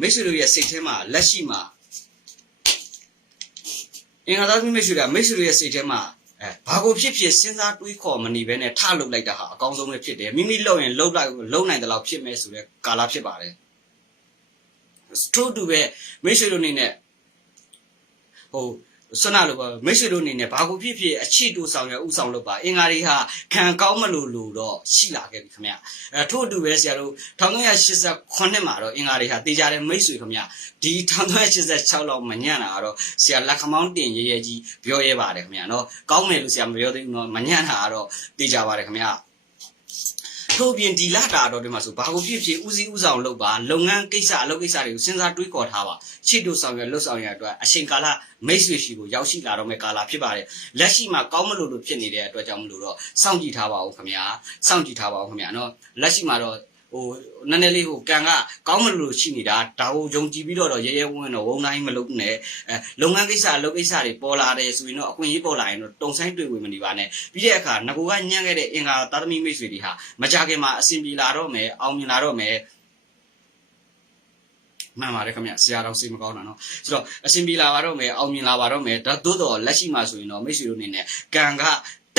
မိတ်ဆွေတို့ရဲ့စိတ်ထဲမှာလက်ရှိမှာအင်္ဂါသားသမီးမိတ်ဆွေကမိတ်ဆွေတို့ရဲ့စိတ်ထဲမှာအဲဘာကိုဖြစ်ဖြစ်စဉ်းစားတွေးခေါ်မနေဘဲနဲ့ထလုပ်လိုက်တာဟာအကောင်းဆုံးပဲဖြစ်တယ်မိမိလုပ်ရင်လုပ်လိုက်လုပ်နိုင်တယ်လို့ဖြစ်မယ်ဆိုတဲ့ကာလဖြစ်ပါတယ်ထို့တူပဲမိတ်ဆွေတို့အနေနဲ့ဟိုဆွမ်းနာလို့ပါမိတ်ဆွေတို့အနေနဲ့ဘာကိုဖြစ်ဖြစ်အချစ်တူဆောင်ရဥဆောင်လုပ်ပါအင်္ဂါတွေဟာခံကောင်းမလို့လို့တော့ရှိလာခဲ့ပြီခင်ဗျအဲထို့အတူပဲဆရာတို့1989မှာတော့အင်္ဂါတွေဟာတေးကြတဲ့မိတ်ဆွေခင်ဗျဒီ1986လောက်မညံ့တာကတော့ဆရာလက်ခမောင်းတင်ရဲရဲကြီးပြောရဲပါတယ်ခင်ဗျနော်ကောင်းတယ်လို့ဆရာမပြောသေးဘူးနော်မညံ့တာကတော့တေးကြပါတယ်ခင်ဗျထို့ပြင်ဒီလာတာတော့ဒီမှာဆိုဘာကိုဖြစ်ဖြစ်ဦးစီးဦးဆောင်လုပ်ပါလုပ်ငန်းကိစ္စအလုပ်ကိစ္စတွေကိုစဉ်းစားတွေးခေါ်ထားပါချစ်တို့ဆောင်ရွက်လှုပ်ဆောင်ရအတွက်အချိန်ကာလမိတ်ဆွေရှိကိုရောက်ရှိလာတော့မဲ့ကာလဖြစ်ပါတယ်လက်ရှိမှာကောင်းမလို့လို့ဖြစ်နေတဲ့အတွက်ကြောင့်မလို့တော့စောင့်ကြည့်ထားပါဦးခင်ဗျာစောင့်ကြည့်ထားပါဦးခင်ဗျာနော်လက်ရှိမှာတော့ဟိုနည်းနည်းလေးဟိုကံကကောင်းမလို့လို့ရှိနေတာဒါကိုယုံကြည်ပြီးတော့တော့ရဲရဲဝံ့ဝံ့တော့ဝုံတိုင်းမလုပ်နဲ့အဲလုပ်ငန်းကိစ္စအလုပ်ကိစ္စတွေပေါ်လာတယ်ဆိုရင်တော့အခွင့်အရေးပေါ်လာရင်တော့တုံဆိုင်တွေ့ဝင်မနေပါနဲ့ပြီးတဲ့အခါငကိုကညံ့ခဲ့တဲ့အင်္ဂါသာသမီမိတ်ဆွေတွေဟာမကြခင်မှာအဆင်ပြေလာတော့မယ်အောင်မြင်လာတော့မယ်မှန်ပါတယ်ခင်ဗျဆရာတော်စိတ်မကောင်းတာเนาะဆိုတော့အရှင်ပြေလာပါတော့မယ်အောင်မြင်လာပါတော့မယ်ဒါသို့တော်လက်ရှိမှာဆိုရင်တော့မိတ်ဆွေတို့အနေနဲ့ကံက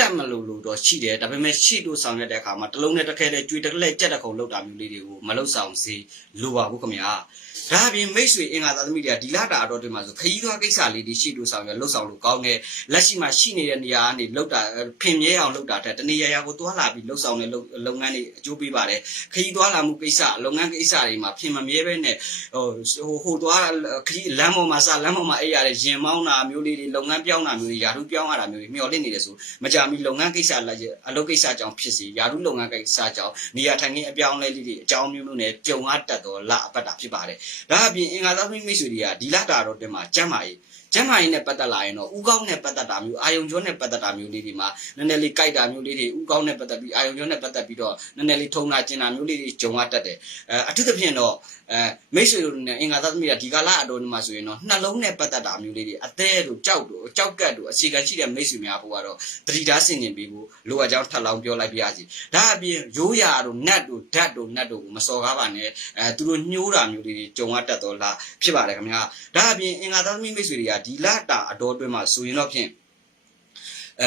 တက်မလို့လို့တော့ရှိတယ်ဒါပေမဲ့ရှိလို့ဆောင်ရတဲ့အခါမှာတလုံးနဲ့တစ်ခဲနဲ့ကြွေတစ်လက်ကြက်တစ်ခုလောက်တာမျိုးလေးတွေကိုမလောက်ဆောင်စေလိုပါဘူးခင်ဗျာဒါအပြင်မိတ်ဆွေအင်္ဂါသာသမီတွေကဒီလာတာအတော်တင်မှာဆိုခရီးသွားကိစ္စလေးတွေရှိလို့ဆောင်ရလောက်ဆောင်လို့ကောင်းတယ်လက်ရှိမှာရှိနေတဲ့နေရာကနေလောက်တာဖင်မြဲအောင်လောက်တာတဲ့တနေရာရာကိုသွားလာပြီးလောက်ဆောင်တဲ့လုပ်ငန်းတွေအကျိုးပေးပါတယ်ခရီးသွားလာမှုကိစ္စလုပ်ငန်းကိစ္စတွေမှာဖင်မမြဲပဲနဲ့ဟိုဟိုသွားခရီးလမ်းပေါ်မှာစလမ်းပေါ်မှာအိပ်ရတဲ့ရင်မောင်းတာမျိုးလေးတွေလုပ်ငန်းပြောင်းတာမျိုးတွေယာထုပြောင်းရတာမျိုးတွေမျှော်လင့်နေတယ်ဆိုမကြပြီးလုပ်ငန်းကိစ္စလက်အလုပ်ကိစ္စကြောင့်ဖြစ်စီယာရုလုပ်ငန်းကိစ္စကြောင့်နေရာထိုင်ခင်းအပြောင်းလဲလေးတွေအကြောင်းမျိုးမျိုးနဲ့ကြုံရတတ်သောလအပတ်တာဖြစ်ပါတယ်ဒါအပြင်အင်္ဂါသမီးမိတ်ဆွေတွေကဒီလတာတော့တင်မှာကျမ်းပါရေးကျန်းမာရေးနဲ့ပတ်သက်လာရင်တော့ဥကောင်းနဲ့ပတ်သက်တာမျိုးအာယုံကျောနဲ့ပတ်သက်တာမျိုးလေးတွေမှာနည်းနည်းလေးကြိုက်တာမျိုးလေးတွေဥကောင်းနဲ့ပတ်သက်ပြီးအာယုံကျောနဲ့ပတ်သက်ပြီးတော့နည်းနည်းလေးထုံတာကျင်တာမျိုးလေးတွေဂျုံရတတ်တယ်အဲအထူးသဖြင့်တော့အဲမိတ်ဆွေတို့နဲ့အင်္ဂါသားသမီးကဒီကာလအတော်မှာဆိုရင်တော့နှလုံးနဲ့ပတ်သက်တာမျိုးလေးတွေအသေးတို့ကြောက်တို့ကြောက်ကတ်တို့အခြေခံရှိတဲ့မိတ်ဆွေများဖို့ကတော့တတိသားဆင်ကျင်ပေးဖို့လိုအပ်ကြောင်းထပ်လောင်းပြောလိုက်ပါရစေဒါအပြင်ရိုးရာတို့နတ်တို့ဓာတ်တို့နတ်တို့ကိုမစော်ကားပါနဲ့အဲသူတို့ညှိုးတာမျိုးလေးတွေဂျုံရတတ်တော့လားဖြစ်ပါတယ်ခင်ဗျာဒါအပြင်အင်္ဂါသားသမီးမိတ်ဆွေတွေကဒီလတာအတော်အတွင်းမှာဆိုရင်တော့ဖြင့်အဲ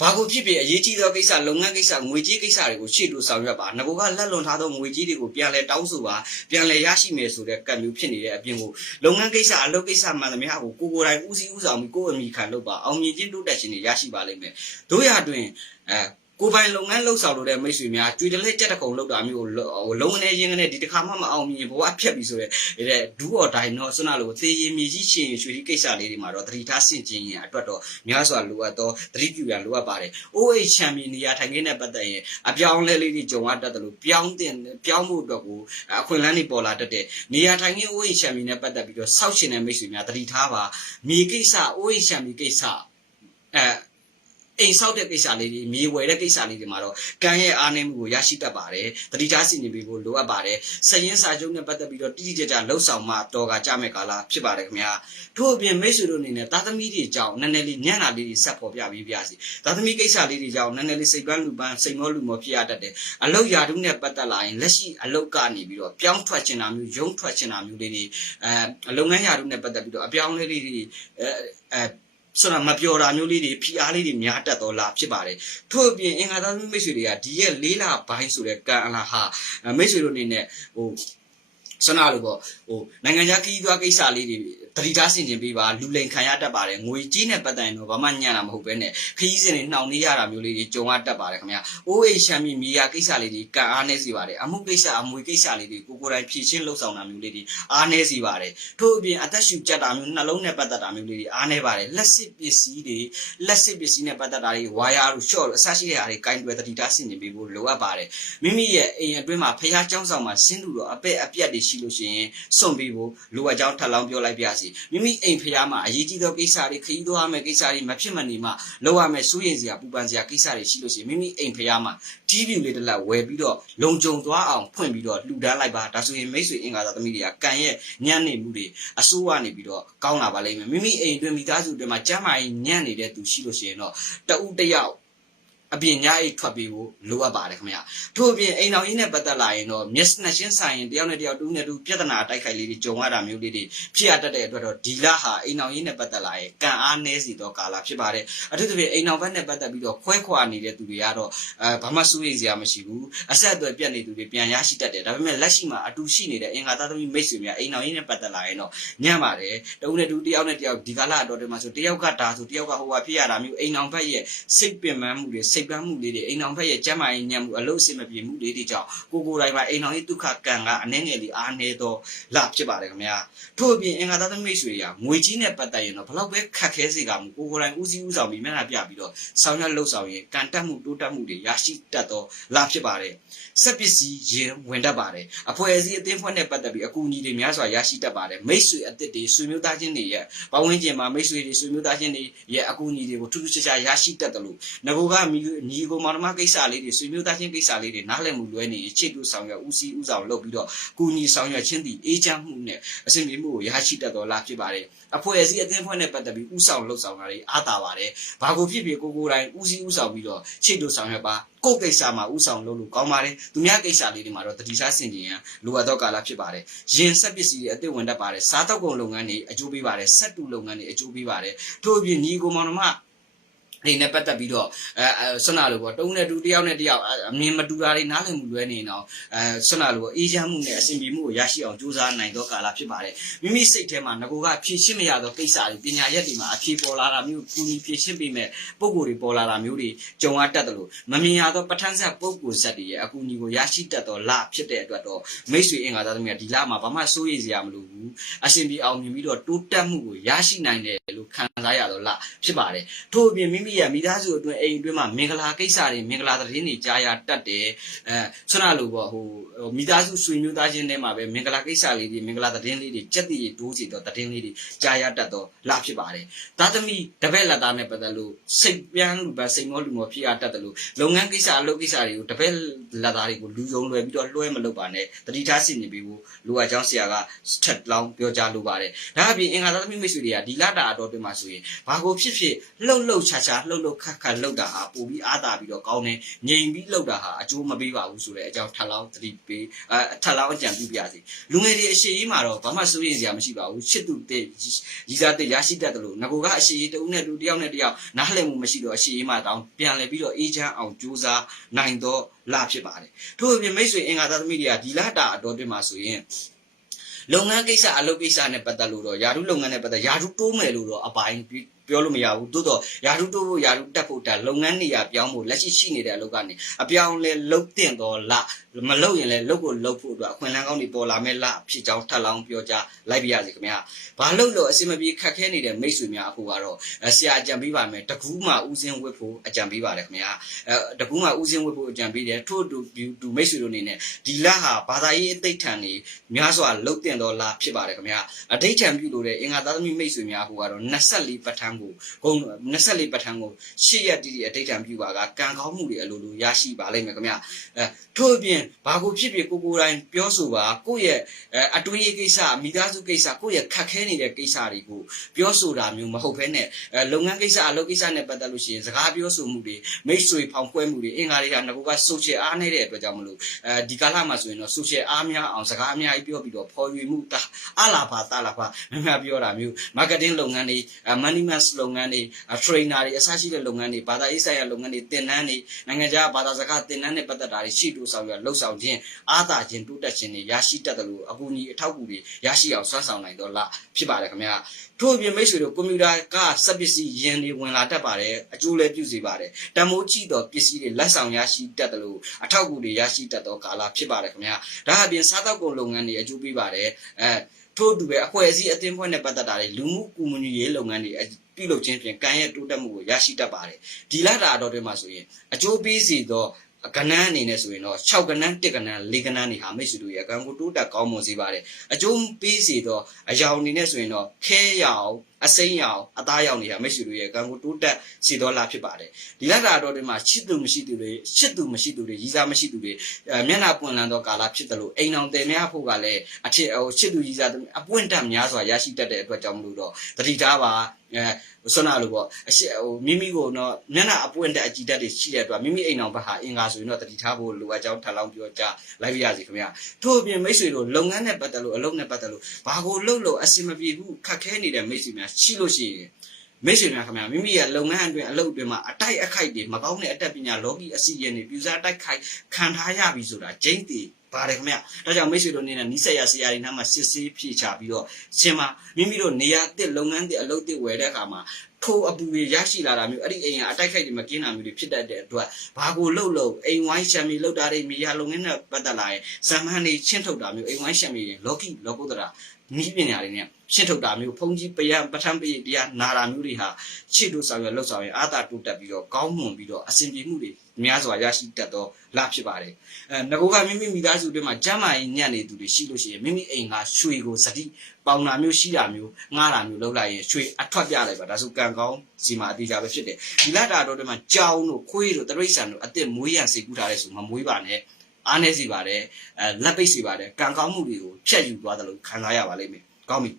ဘာကိုဖြစ်ဖြစ်အရေးကြီးသောကိစ္စလုပ်ငန်းကိစ္စငွေကြေးကိစ္စတွေကိုရှေ့လို့ဆောင်ရွက်ပါငါကလက်လွန်ထားသောငွေကြေးတွေကိုပြန်လဲတောင်းဆိုပါပြန်လဲရရှိမယ်ဆိုတဲ့ကံမျိုးဖြစ်နေတဲ့အပြင်ကိုလုပ်ငန်းကိစ္စအလုပ်ကိစ္စမှန်သမျှကိုကိုကိုယ်တိုင်ဦးစီးဦးဆောင်ပြီးကိုယ်အမိခံလုပ်ပါအောင်မြင်ခြင်းတိုးတက်ခြင်းတွေရရှိပါလိမ့်မယ်တို့ရတွင်အဲကိုပိုင်လုပ်ငန်းလှုပ်ဆောင်လို့တဲ့မိတ်ဆွေများကြွေတလဲကြက်တကုံလောက်တာမျိုးဟိုလုံးငနေရင်းကနေဒီတစ်ခါမှမအောင်မြင်ဘဝဖြတ်ပြီဆိုတော့တဲ့ဒူး or die တော့ဆွနာလို့သေရင်မြေကြီးရှင်ရွှေကြီးကိစ္စလေးတွေမှာတော့သတိထားဆင်ခြင်ရအတွက်တော့များစွာလိုအပ်တော့သတိပြုရလိုအပ်ပါတယ်။ OA ချန်ပီနေရာထိုင်ခင်းနဲ့ပတ်သက်ရင်အပြောင်းလဲလေးတွေကြုံရတတ်တယ်လို့ပြောင်းတင်ပြောင်းမှုအတွက်ကိုအခွင့်အလမ်းတွေပေါ်လာတတ်တယ်။နေရာထိုင်ခင်း OA ချန်ပီနဲ့ပတ်သက်ပြီးတော့စောက်ရှင်တဲ့မိတ်ဆွေများသတိထားပါ။မြေကိစ္စ OA ချန်ပီကိစ္စအဲအိမ်ဆောက်တဲ့ကိစ္စလေးတွေမြေဝယ်တဲ့ကိစ္စလေးတွေမှာတော့ကံရဲ့အားနည်းမှုကိုရရှိတတ်ပါတယ်တတိထားစီနေပြီကိုလိုအပ်ပါတယ်စရင်စာချုပ်နဲ့ပတ်သက်ပြီးတော့တိတိကျကျလှုပ်ဆောင်မှတော်ကကြမဲ့ကာလဖြစ်ပါတယ်ခင်ဗျာထို့အပြင်မိတ်ဆွေတို့အနေနဲ့သားသမီးတွေကြောင့်နည်းနည်းလေးညံ့တာလေးတွေဆက်ပေါ်ပြပြီးပြစီသားသမီးကိစ္စလေးတွေကြောင့်နည်းနည်းလေးစိတ်ပန်းလူပန်းစိတ်မောလူမောဖြစ်ရတတ်တယ်အလောက်ရာထုနဲ့ပတ်သက်လာရင်လက်ရှိအလောက်ကနေပြီးတော့ပြောင်းထွက်ချင်တာမျိုးရုံးထွက်ချင်တာမျိုးလေးတွေအဲလုပ်ငန်းရာထုနဲ့ပတ်သက်ပြီးတော့အပြောင်းလဲလေးတွေအဲအဲဆိုတာမပြောတာမျိုးလေးတွေဖိအားလေးတွေများတတ်တော့လာဖြစ်ပါတယ်ထို့အပြင်အင်္ဂါသားသမီးမိတ်ဆွေတွေကဒီရဲ့လေးလပိုင်းဆိုတဲ့ကံအလားဟာမိတ်ဆွေတို့အနေနဲ့ဟိုစနာလို့ပေါ့ဟိုနိုင်ငံခြားခီးသွားကိစ္စလေးတွေတတိထားဆင်ကျင်ပေးပါလူလိန်ခံရတတ်ပါတယ်ငွေကြီးနဲ့ပတ်သက်ရင်တော့ဘာမှညံ့တာမဟုတ်ပဲနဲ့ခရီးစဉ်တွေနှောင်နေရတာမျိုးလေးတွေကြုံရတတ်ပါတယ်ခင်ဗျာအိုးအိတ်ရှမ်းမြေမြေယာကိစ္စလေးတွေကံအားနေစီပါတယ်အမှုကိစ္စအမွေကိစ္စလေးတွေကိုကိုယ်တိုင်ဖြည့်ရှင်းလှုပ်ဆောင်တာမျိုးလေးတွေအားနေစီပါတယ်ထို့အပြင်အသက်ရှူကြက်တာမျိုးနှလုံးနဲ့ပတ်သက်တာမျိုးလေးတွေအားနေပါတယ်လက်စစ်ပစ္စည်းတွေလက်စစ်ပစ္စည်းနဲ့ပတ်သက်တာတွေဝါယာတို့ရှော့တို့အစရှိတဲ့ဟာတွေကင်တွယ်တတိထားဆင်ကျင်ပေးဖို့လိုအပ်ပါတယ်မိမိရဲ့အိမ်အတွင်းမှာဖះเจ้าဆောင်မှာဆင်းသူတော့အပက်အပြက်တွေရှိလို့ရှိရင်စွန့်ပေးဖို့လိုအပ်ကြောင်းထပ်လောင်းပြောလိုက်ပါစီ ဖြစ်မိမိအိမ်ဖျားမှာအရေးကြီးသောကိစ္စတွေခရီးသွားမယ်ကိစ္စတွေမဖြစ်မနေမှာလောက်ရမယ်စိုးရိမ်စရာပူပန်စရာကိစ္စတွေရှိလို့ရှိရင်မိမိအိမ်ဖျားမှာတီးပြူလေးတစ်လက်ဝယ်ပြီးတော့လုံခြုံသွားအောင်ဖွင့်ပြီးတော့လှူဒန်းလိုက်ပါဒါဆိုရင်မိတ်ဆွေအင်္ဂါသာသမီးတွေကကံရဲ့ညံ့နေမှုတွေအစိုးရနေပြီးတော့ကောင်းလာပါလိမ့်မယ်မိမိအိမ်တွင်မိသားစုတွေမှာကျမ်းမာရေးညံ့နေတဲ့သူရှိလို့ရှိရင်တော့တအုပ်တယောက်အပြင်ညအိတ်ထွက်ပြီးဖို့လိုအပ်ပါတယ်ခင်ဗျာထို့အပြင်အိမ်တော်ကြီးနဲ့ပတ်သက်လာရင်တော့ miss နဲ့ချင်းဆိုင်ရင်တယောက်နဲ့တယောက်တူးနဲ့တူးပြဿနာတိုက်ခိုက်လေးတွေကြုံရတာမျိုးလေးတွေဖြစ်ရတတ်တဲ့အတွက်တော့ဒီလဟာအိမ်တော်ကြီးနဲ့ပတ်သက်လာရင်ကံအားနည်းစီသောကာလဖြစ်ပါတယ်အထူးသဖြင့်အိမ်တော်ဘက်နဲ့ပတ်သက်ပြီးတော့ခွဲခွာနေတဲ့သူတွေကတော့အဲဘာမှစိုးရိမ်စရာမရှိဘူးအဆက်အသွယ်ပြတ်နေသူတွေပြန်ရရှိတတ်တယ်ဒါပေမဲ့လက်ရှိမှာအတူရှိနေတဲ့အင်္ဂါသားသမီးမိတ်ဆွေများအိမ်တော်ကြီးနဲ့ပတ်သက်လာရင်တော့ညံ့ပါတယ်တူးနဲ့တူးတယောက်နဲ့တယောက်ဒီကာလအတော်တွေမှာဆိုတယောက်ကဒါဆိုတယောက်ကဟိုကဖြစ်ရတာမျိုးအိမ်တော်ဘက်ရဲ့စိတ်ပင်ပန်းမှုတွေစိစိတ်ပန်းမှုလေးတွေအိမ်အောင်ဖက်ရဲ့ကျမ်းမာရေးညံမှုအလုပ်အဆင်မပြေမှုလေးတွေကြောင့်ကိုကိုတိုင်းမှာအိမ်အောင်ရေးဒုက္ခကံကအနေငယ်လေးအားနေတော့လာဖြစ်ပါတယ်ခင်ဗျာထို့အပြင်အင်္ဂါသားသမီးဆွေတွေကငွေကြီးနဲ့ပတ်သက်ရင်တော့ဘလောက်ပဲခက်ခဲစေကမူကိုကိုတိုင်းဦးစီးဦးဆောင်ပြီးမျက်နှာပြပြီးတော့ဆောင်ရွက်လှုပ်ဆောင်ရင်ကံတက်မှုတိုးတက်မှုတွေရရှိတတ်တော့လာဖြစ်ပါတယ်စက်ပစ္စည်းရင်ဝင်တတ်ပါတယ်အဖွဲ့အစည်းအသင်းဖွဲ့နဲ့ပတ်သက်ပြီးအကူအညီတွေများစွာရရှိတတ်ပါတယ်မိတ်ဆွေအသစ်တွေဆွေမျိုးသားချင်းတွေရဲ့ပဝန်းကျင်မှာမိတ်ဆွေတွေဆွေမျိုးသားချင်းတွေရဲ့အကူအညီတွေကိုထူးထူးခြားခြားရရှိတတ်တယ်လို့ငကိုကမိညီကိုမောင်နှမကိစ္စလေးတွေဆွေမျိုးသားချင်းကိစ္စလေးတွေနားလည်မှုလွဲနေရင်ချစ်တူဆောင်ရွက်ဦးစီးဦးဆောင်လုပ်ပြီးတော့ကူညီဆောင်ရွက်ခြင်းဒီအေးချမ်းမှုနဲ့အစဉ်ပြေမှုကိုရရှိတတ်တော်လာဖြစ်ပါတယ်အဖွဲ့အစည်းအသင်းဖွဲ့နဲ့ပတ်သက်ပြီးဦးဆောင်လှုပ်ဆောင်တာတွေအားသာပါတယ်ဘာကိုဖြစ်ဖြစ်ကိုကိုတိုင်းဦးစီးဦးဆောင်ပြီးတော့ချစ်တူဆောင်ရွက်ပါကိုယ်ကိစ္စမှာဥဆောင်လုပ်လို့ကောင်းပါတယ်သူများကိစ္စလေးတွေမှာတော့တတိစားဆင်ခြင်ရန်လိုအပ်တော့ကာလဖြစ်ပါတယ်ရင်ဆက်ပစ္စည်းတွေအသိဝင်တတ်ပါတယ်စားတောက်ကုန်လုပ်ငန်းတွေအကျိုးပေးပါတယ်ဆက်တူလုပ်ငန်းတွေအကျိုးပေးပါတယ်ထို့အပြင်ညီကိုမောင်နှမအိမ်နဲ့ပတ်သက်ပြီးတော့အဲဆွနာလိုပေါ့တုံးနဲ့တူတယောက်နဲ့တယောက်အမြင်မတူတာတွေနားလည်မှုလွဲနေတော့အဲဆွနာလိုပေါ့အေးချမ်းမှုနဲ့အဆင်ပြေမှုကိုရရှိအောင်ကြိုးစားနိုင်သောကာလဖြစ်ပါတယ်မိမိစိတ်ထဲမှာငကိုကဖြည့်ရှင်းမရသောကိစ္စတွေပညာရက်တွေမှာအဖြေပေါ်လာတာမျိုးကူညီဖြည့်ရှင်းပေးမဲ့ပုံကိုယ်တွေပေါ်လာတာမျိုးတွေကြုံရတတ်တယ်လို့မမြင်ရသောပဋ္ဌာန်းဆက်ပုံကိုယ်ဆက်တွေရဲ့အကူအညီကိုရရှိတတ်သောလဖြစ်တဲ့အတွက်တော့မိတ်ဆွေအင်္ဂါသားသမီးကဒီလမှာဘာမှစိုးရိမ်စရာမလိုဘူးအဆင်ပြေအောင်မြင်ပြီးတော့တိုးတက်မှုကိုရရှိနိုင်တယ်လို့ခံစားရသောလဖြစ်ပါတယ်ထို့အပြင်မိမိမိရဲ့မိသားစုအတွင်းအိမ်အတွင်းမှာမင်္ဂလာကိစ္စတွေမင်္ဂလာသတင်းတွေကြားရတတ်တယ်အဲဆွမ်းရလို့ပေါ့ဟိုမိသားစုဆွေမျိုးသားချင်းထဲမှာပဲမင်္ဂလာကိစ္စလေးတွေမင်္ဂလာသတင်းလေးတွေကြက်တည်တိုးစီတော့သတင်းလေးတွေကြားရတတ်တော့လာဖြစ်ပါတယ်သားသမီးတပည့်လက်သားနဲ့ပတ်သက်လို့စိတ်ပြန်လူပဲစိတ်မောလူမောဖြစ်ရတတ်တယ်လို့လုပ်ငန်းကိစ္စအလုပ်ကိစ္စတွေကိုတပည့်လက်သားတွေကိုလူယုံလွယ်ပြီးတော့လွှဲမလုပ်ပါနဲ့တတိထားစီနေပြီးဘူးလူအကြောင်းဆရာကထက်လောင်းပြောကြားလိုပါတယ်ဒါအပြင်အင်္ဂါသားသမီးမိတ်ဆွေတွေကဒီလတာအတော်တွင်မှာဆိုရင်ဘာကိုဖြစ်ဖြစ်လှုပ်လှုပ်ချာချာလှုပ်လှုပ်ခက်ခက်လှုပ်တာဟာပိုပြီးအားသာပြီးတော့ကောင်းတယ်ငြိမ်ပြီးလှုပ်တာဟာအကျိုးမပေးပါဘူးဆိုတဲ့အကြောင်းထပ်လောင်းသတိပေးအဲထပ်လောင်းအကြံပြုပြစေလူငယ်တွေအရှိရေးမှာတော့ဘာမှစိုးရိမ်စရာမရှိပါဘူးချစ်သူတဲ့ရည်စားတဲ့ရရှိတတ်တယ်လို့ငကိုကအရှိရေးတဦးနဲ့တူတယောက်နဲ့တယောက်နားလည်မှုမရှိတော့အရှိရေးမှာတောင်းပြန်လည်ပြီးတော့အေးချမ်းအောင်ကြိုးစားနိုင်တော့လာဖြစ်ပါတယ်ထို့အပြင်မိတ်ဆွေအင်္ဂါသားသမီးတွေကဒီလာတာအတော်တွင်မှာဆိုရင်လုပ်ငန်းကိစ္စအလုပ်ကိစ္စနဲ့ပတ်သက်လို့တော့ယာရုလုပ်ငန်းနဲ့ပတ်သက်ယာရုတိုးမယ်လို့တော့အပိုင်းပြောလို့မရဘူးသို့တော့ယာရုတိုးဖို့ယာရုတက်ဖို့ဒါလုပ်ငန်းနေရာပြောင်းဖို့လက်ရှိရှိနေတဲ့အလုပ်ကနေအပြောင်းလဲလုတ်တင်တော့လားမလုတ်ရင်လည်းလုတ်ကိုလုတ်ဖို့အတွက်အခွင့်အလမ်းကောင်းတွေပေါ်လာမဲ့လားဖြစ်ကြောင်းထပ်လောင်းပြောကြလိုက်ပြရစီခင်ဗျာဘာလို့လို့အစင်မပြေခက်ခဲနေတဲ့မိတ်ဆွေများအခုကတော့ဆရာအကြံပေးပါမယ်တကူးမှာဥစဉ်ဝတ်ဖို့အကြံပေးပါတယ်ခင်ဗျာအဲတကူးမှာဥစဉ်ဝတ်ဖို့အကြံပေးတယ်ထို့တူတူမိတ်ဆွေတို့အနေနဲ့ဒီလဟာဘာသာရေးအသိထံနေများစွာလုတ်တင်တော့လားဖြစ်ပါတယ်ခင်ဗျာအဋိဋ္ဌံပြုလို့တဲ့အင်္ဂါသာသမီမိတ်ဆွေများအခုကတော့24ပဋ္ဌာန်းကိုဂုံ24ပဋ္ဌာန်ကို ရှစ်ရက်တိတိအတိတ်တံပြုပါကကံကောင်းမှုတွေအလိုလိုရရှိပါလိမ့်မယ်ခင်ဗျအဲထို့အပြင်ဘာကိုဖြစ်ဖြစ်ကိုကိုယ်တိုင်ပြောဆိုပါကိုယ့်ရဲ့အတွင်းရေးကိစ္စမိသားစုကိစ္စကိုယ့်ရဲ့ခက်ခဲနေတဲ့ကိစ္စတွေကိုပြောဆိုတာမျိုးမဟုတ်ဘဲနဲ့လုပ်ငန်းကိစ္စအလုပ်ကိစ္စနဲ့ပတ်သက်လို့ရှိရင်စကားပြောဆိုမှုတွေမိတ်ဆွေဖောင်ကွဲမှုတွေအင်္ဂါတွေကငကူက social အားနေတဲ့အတွက်ကြောင့်မလို့အဲဒီကာလမှာဆိုရင်တော့ social အားများအောင်စကားအများကြီးပြောပြီးတော့ဖော်ရွေမှုတာအလားပါတလားပါများများပြောတာမျိုး marketing လုပ်ငန်းတွေ management business လုပ်ငန်းတွေ trainer တွေအစရှိတဲ့လုပ်ငန်းတွေဘာသာရေးဆိုင်ရာလုပ်ငန်းတွေသင်တန်းတွေနိုင်ငံခြားဘာသာစကားသင်တန်းနဲ့ပတ်သက်တာတွေရှိလို့ဆောင်ရွက်လှုပ်ဆောင်ခြင်းအားသာခြင်းတိုးတက်ခြင်းတွေရရှိတတ်တယ်လို့အကူအညီအထောက်အကူတွေရရှိအောင်ဆွမ်းဆောင်နိုင်တော့လားဖြစ်ပါတယ်ခင်ဗျာထို့အပြင်မိတ်ဆွေတို့ကွန်ပျူတာကစက်ပစ္စည်းယင်တွေဝင်လာတတ်ပါတယ်အကျိုးလည်းပြုစေပါတယ်တမိုးကြည့်တော့ပစ္စည်းတွေလက်ဆောင်ရရှိတတ်တယ်လို့အထောက်အကူတွေရရှိတတ်တော့ကာလဖြစ်ပါတယ်ခင်ဗျာဒါအပြင်စားတောက်ကုန်လုပ်ငန်းတွေအကျိုးပေးပါတယ်အဲထို့တူပဲအဖွဲ့အစည်းအသင်းဖွဲ့နဲ့ပတ်သက်တာတွေလူမှုကူညီရေးလုပ်ငန်းတွေပြုလုပ်ခြင်းဖြင့်ကံရဲ့တိုးတက်မှုကိုရရှိတတ်ပါတယ်ဒီလတာတော်တွေမှာဆိုရင်အကျိုးပေးစီသောကဏ္ဍအနေနဲ့ဆိုရင်တော့6ကဏ္ဍ7ကဏ္ဍ4ကဏ္ဍနေဟာမိတ်ဆွေတို့ရဲ့အကံကိုတိုးတက်ကောင်းမွန်စေပါတယ်အကျုံးပေးစေတော့အယောင်အနေနဲ့ဆိုရင်တော့ခဲရောင်အစိမ်းရောင်အသားရောင်နေဟာမိတ်ဆွေတို့ရဲ့အကံကိုတိုးတက်စေတော်လာဖြစ်ပါတယ်ဒီလက်တာတော်တွေမှာချစ်သူမရှိသူတွေချစ်သူမရှိသူတွေရည်စားမရှိသူတွေမျက်နှာပွင့်လန်းသောကာလဖြစ်တယ်လို့အိမ်အောင်တယ်များဖို့ကလည်းအထစ်ဟိုချစ်သူရည်စားအပွင့်တက်များစွာရရှိတတ်တဲ့အတွက်ကြောင့်မလို့တော့တတိထားပါအဲဆွမ်းနာလို့ပေါ့အရှိဟိုမိမိကိုတော့မျက်နှာအပွင့်တဲ့အကြည်ဓာတ်တွေရှိတဲ့အတွက်မိမိအိမ်အောင်ဘက်ဟာအင်္ဂါဆိုရင်တော့တတိထားဖို့လိုအပ်ကြောင်းထပ်လောင်းပြောကြလိုက်ပြရစီခင်ဗျာထို့အပြင်မိတ်ဆွေတို့လုပ်ငန်းနဲ့ပတ်သက်လို့အလုပ်နဲ့ပတ်သက်လို့ဘာကိုလုပ်လို့အဆင်မပြေဘူးခက်ခဲနေတဲ့မိတ်ဆွေများရှိလို့ရှိရင်မိတ်ဆွေများခင်ဗျာမိမိရဲ့လုပ်ငန်းအတွင်းအလုပ်အတွင်းမှာအတိုက်အခိုက်တွေမကောင်းတဲ့အတတ်ပညာလောကီအစီအရင်တွေပြူစားတိုက်ခိုက်ခံထားရပြီဆိုတာဂျိမ့်တီပါတယ်ခင်ဗျဒါကြောင့်မိတ်ဆွေတို့အနေနဲ့နီးစပ်ရဆရာတွေနားမှာစစ်ဆေးဖြေချပြီးတော့ရှင်မမိမိတို့နေရာတစ်လုပ်ငန်းတစ်အလုပ်တစ်ဝယ်တဲ့အခါမှာထိုးအပူတွေရရှိလာတာမျိုးအဲ့ဒီအိမ်ကအတိုက်ခိုက်တွေမကင်းတာမျိုးတွေဖြစ်တတ်တဲ့အတွက်ဘာကိုလှုပ်လှုပ်အိမ်ဝိုင်းရှံမီလှုပ်တာတွေမိရလုပ်ငန်းနဲ့ပတ်သက်လာရင်ဇမန်တွေချင်းထုတ်တာမျိုးအိမ်ဝိုင်းရှံမီရင်လော်ကီလော်ကုဒရာနည်းပညာတွေနဲ့ရှင်းထုတ်တာမျိုးဖုန်ကြီးပယံပဋ္ဌာန်းပိတရားနာတာမျိုးတွေဟာရှင်းလို့ဆောင်ရွက်လောက်ဆောင်ရင်အာသာတိုးတက်ပြီးတော့ကောင်းမွန်ပြီးတော့အစဉ်ပြေမှုတွေများစွာရရှိတတ်သောလဖြစ်ပါတယ်။အဲငကိုကမိမိမိသားစုတွေမှာကျမ်းမာရေးညံ့နေသူတွေရှိလို့ရှိရင်မိမိအိမ်ကရွှေကိုစတိပေါင်တာမျိုးရှိတာမျိုးငားတာမျိုးလောက်လိုက်ရင်ရွှေအထွက်ပြလိုက်ပါဒါဆိုကံကောင်းစီမာအတိအကျပဲဖြစ်တယ်။ဒီလတာတော်တွေမှာကြောင်းတို့ခွေးတို့တရိษံတို့အစ်စ်မွေးရန်စေကူထားတဲ့ဆိုမမွေးပါနဲ့။အားနည်းစေပါတယ်အဲလက်ပိတ်စေပါတယ်ကံကောင်းမှုတွေကိုဖြတ်ယူသွားတယ်လို့ခံစားရပါလိမ့်မယ်ကောင်းပြီ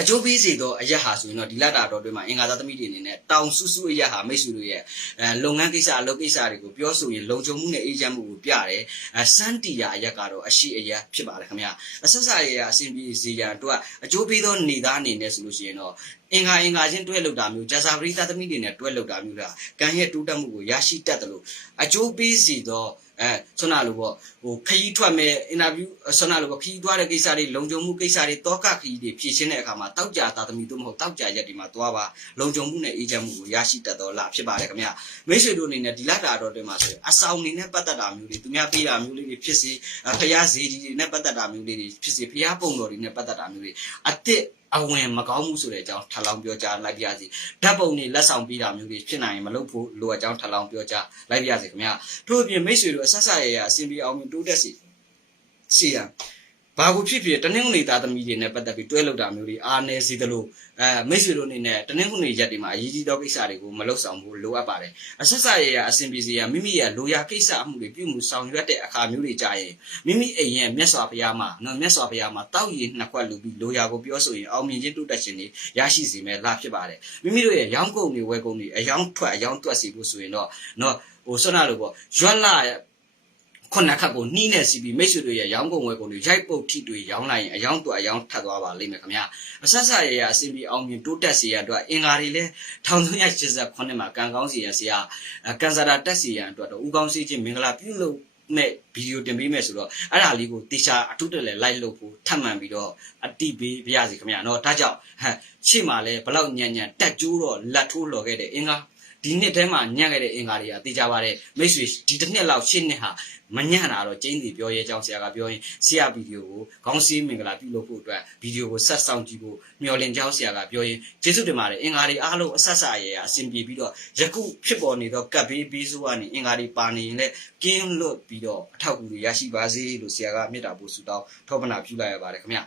အကျိုးပေးစေသောအရက်ဟာဆိုရင်တော့ဒီလတာတော်တွင်မှာအင်္ဂါသာသမီးတွေအနေနဲ့တောင်စုစုအရက်ဟာမိတ်ဆွေတို့ရဲ့အဲလုပ်ငန်းကိစ္စအလုပ်ကိစ္စတွေကိုပြောဆိုရင်လုံခြုံမှုနဲ့အေးချမ်းမှုကိုပြတယ်အဲစန်တီယာအရက်ကတော့အရှိအရက်ဖြစ်ပါတယ်ခင်ဗျာအဆက်ဆက်ရအစဉ်ပြေစီရန်တို့ကအကျိုးပေးသောနေသားအနေနဲ့ဆိုလို့ရှိရင်တော့အင်္ဂါအင်္ဂါချင်းတွဲလောက်တာမျိုးဂျာစာပရိသသမီးတွေနဲ့တွဲလောက်တာမျိုးဒါကံရဲ့တူးတက်မှုကိုရရှိတတ်တယ်လို့အကျိုးပေးစီသောအဲဆွနာလိုပေါ့ဟိုခྱི་ထွက်မဲ့အင်တာဗျူးဆွနာလိုပေါ့ခྱི་သွားတဲ့ကိစ္စတွေလုံခြုံမှုကိစ္စတွေတောကခྱི་တွေဖြည့်ရှင်းတဲ့အခါမှာတောက်ကြသာသမီတို့မဟုတ်တောက်ကြရက်ဒီမှာသွားပါလုံခြုံမှုနဲ့အေဂျင့်မှုကိုရရှိတတ်တော်လားဖြစ်ပါတယ်ခင်ဗျမိတ်ဆွေတို့အနေနဲ့ဒီလတာတော်တွေမှာဆိုအဆောင်နေနဲ့ပတ်သက်တာမျိုးတွေသူများပေးတာမျိုးလေးတွေဖြစ်စေဖျားဈေးကြီးတွေနဲ့ပတ်သက်တာမျိုးလေးတွေဖြစ်စေဖျားပုံတော်တွေနဲ့ပတ်သက်တာမျိုးတွေအစ်စ်အဝင်မကောင်းမှုဆိုတဲ့အကြောင်းထပ်လောင်းပြောကြားလိုက်ပြရစီဓာတ်ပုံတွေလက်ဆောင်ပေးတာမျိုးတွေဖြစ်နိုင်ရင်မလုပ်ဖို့လိုအပ်ကြောင်းထပ်လောင်းပြောကြားလိုက်ပြရစီခင်ဗျာတို့အပြင်မိတ်ဆွေတို့အဆက်ဆက်ရရအစီအပြေအောင်တိုးတက်စီစီရန်ဘာကိုဖြစ်ဖြစ်တနင်္ဂနွေသားသမီးတွေနဲ့ပတ်သက်ပြီးတွဲလောက်တာမျိုးတွေအားနည်းစေသလိုအဲမိတ်ဆွေတို့အနေနဲ့တနင်္ဂနွေရက်တွေမှာအရေးကြီးသောကိစ္စတွေကိုမလုပ်ဆောင်ဘူးလိုအပ်ပါတယ်အဆက်ဆက်ရရအစဉ်ပြေစီရမိမိရဲ့လိုရာကိစ္စအမှုတွေပြုမှုဆောင်ရွက်တဲ့အခါမျိုးတွေကြာရင်မိမိအိမ်ရဲ့မျက်စွာဖျားမှာနော်မျက်စွာဖျားမှာတောက်ရည်နှစ်ခွက်လူပြီးလိုရာကိုပြောဆိုရင် အောင်မြင်ခြင်းတိုးတက်ခြင်းတွေရရှိစေမယ်လာဖြစ်ပါတယ်မိမိတို့ရဲ့ရောင်းကုန်တွေဝယ်ကုန်တွေအယောင်းထွက်အယောင်းတွက်စီဖို့ဆိုရင်တော့နော်ဟိုဆွမ်းနာလို့ပေါ့ရွက်လာခုနှစ်ခတ်ကိုနှီးနဲ့စီပြီးမိတ်ဆွေတို့ရဲ့ရောင်းကုန်ဝယ်ကုန်တွေရိုက်ပုတ်ထိတွေရောင်းလိုက်ရင်အယောင်းတွက်အယောင်းထပ်သွားပါလိမ့်မယ်ခင်ဗျာအဆက်ဆက်ရရအစဉ်ပြီးအောင်မြင်တိုးတက်စေရအတွက်အင်္ဂါတွေလည်း1389မှာကံကောင်းစီရဆရာကန်ဆာတာတက်စီရန်အတွက်တော့ဦးကောင်းစီချင်းမင်္ဂလာပြုလုပ်မဲ့ဗီဒီယိုတင်ပေးမယ်ဆိုတော့အဲ့ဒါလေးကိုတေချာအထုတက်လဲလိုက်လုပ်ဖို့ထပ်မံပြီးတော့အတိပေးပြရစီခင်ဗျာเนาะဒါကြောင့်ဟမ်ရှေ့မှာလဲဘလောက်ညံ့ညံ့တက်ကျိုးတော့လက်ထိုးလော်ခဲ့တဲ့အင်္ဂါ ဒီနှစ်ထဲမှာညံ့ခဲ့တဲ့အင်္ဂါတွေကသိကြပါတယ်မိတ်ဆွေဒီတစ်နှစ်လောက်ရှင်းနှစ်ဟာမညံ့တာတော့ကျင်းစီပြောရဲကြောင်းဆရာကပြောရင်ဆရာဗီဒီယိုကိုခေါင်းစည်းမင်္ဂလာပြုလုပ်ဖို့အတွက်ဗီဒီယိုကိုဆက်ဆောင်ကြည့်ဖို့မျှော်လင့်ကြောင်းဆရာကပြောရင်ကျေးဇူးတင်ပါတယ်အင်္ဂါတွေအားလုံးအဆက်ဆက်ရဲအဆင်ပြေပြီးတော့ယခုဖြစ်ပေါ်နေသောကပ်ဘေးဘီးဆိုးကနေအင်္ဂါတွေပါနေရင်လည်းကင်းလွတ်ပြီးတော့အထောက်အကူတွေရရှိပါစေလို့ဆရာကမေတ္တာပို့ဆုတောင်းထောက်ပံ့ပြုလိုက်ရပါတယ်ခင်ဗျာ